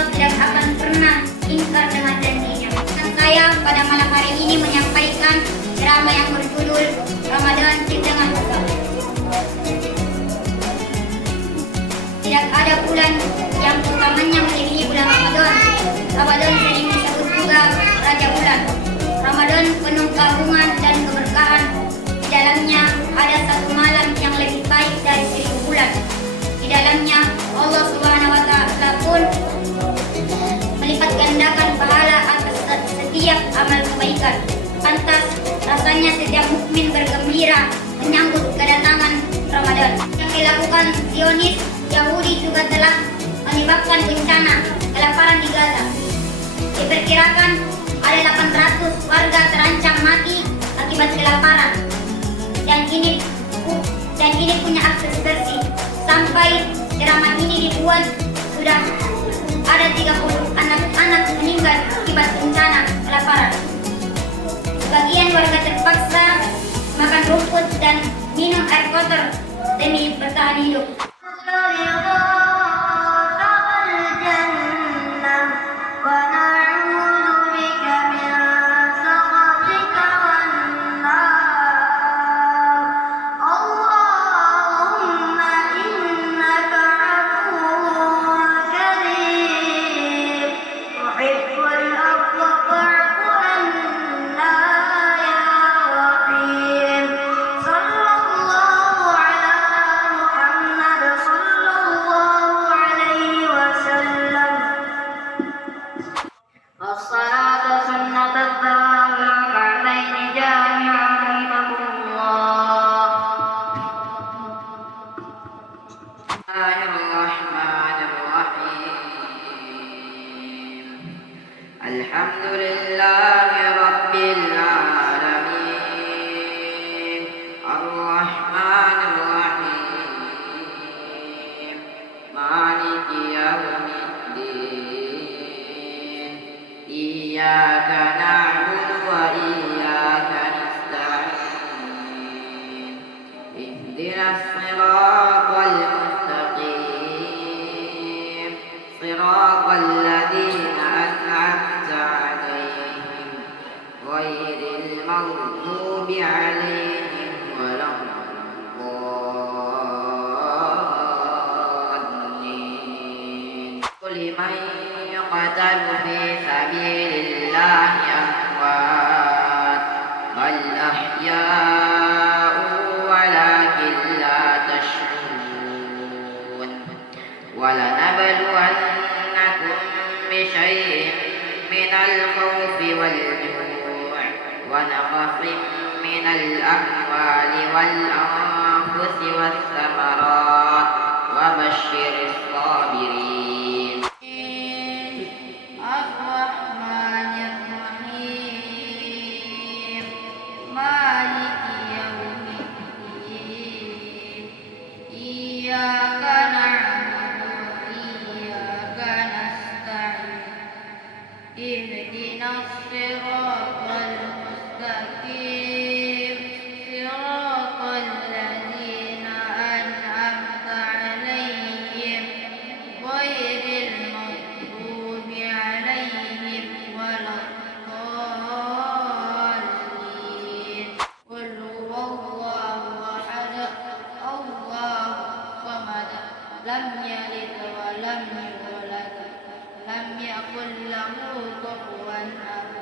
Allah tidak akan pernah ingkar dengan janjinya. Dan saya pada malam hari ini menyampaikan ceramah yang berjudul Ramadan di Tengah Buka. Tidak ada bulan yang utamanya melebihi bulan Ramadan. Ramadan sering disebut juga Raja Bulan. Ramadan penuh keagungan dan keberkahan. Di dalamnya ada satu malam yang lebih baik dari 1000 bulan. Di dalamnya Allah Subhanahu wa Ta'ala pun melipat gandakan pahala atas setiap amal kebaikan. Pantas rasanya setiap mukmin bergembira menyambut kedatangan Ramadan. Yang dilakukan Zionis Yahudi juga telah menyebabkan bencana kelaparan di Gaza. Diperkirakan ada 800 warga terancam mati akibat kelaparan. Dan ini punya akses bersih. Sampai ceramah ini dibuat sudah ada 30 anak-anak meninggal akibat bencana kelaparan. Sebagian warga terpaksa makan rumput dan minum air kotor demi bertahan hidup. Alhamdulillahi Rabbil Alamin Ar-Rahmanir Rahim Maliki Yawmiddin Iyyaka na'budu wa iyyaka nasta'in Ihdinas siratal mustaqim Siratal ladzina an'amta غير المغضوب عليهم ولا الضالين لمن يقتل في سبيل الله أموات بل أحياء ولكن لا تشعرون ولنبلونكم بشيء من الخوف والجوع ونقص من الأموال والأنفس والثمرات وبشر الصابرين الرحمن الرحيم مالك يوم الدين إياك نعبد وإياك نستعين اهدنا الصراط المستقيم صراط الذين أنعمت عليهم غير المغضوب عليهم ولا الضالين قل هو الله أحد الله الصمد لم يلد ولم يولد لم يكن له كفوا أحد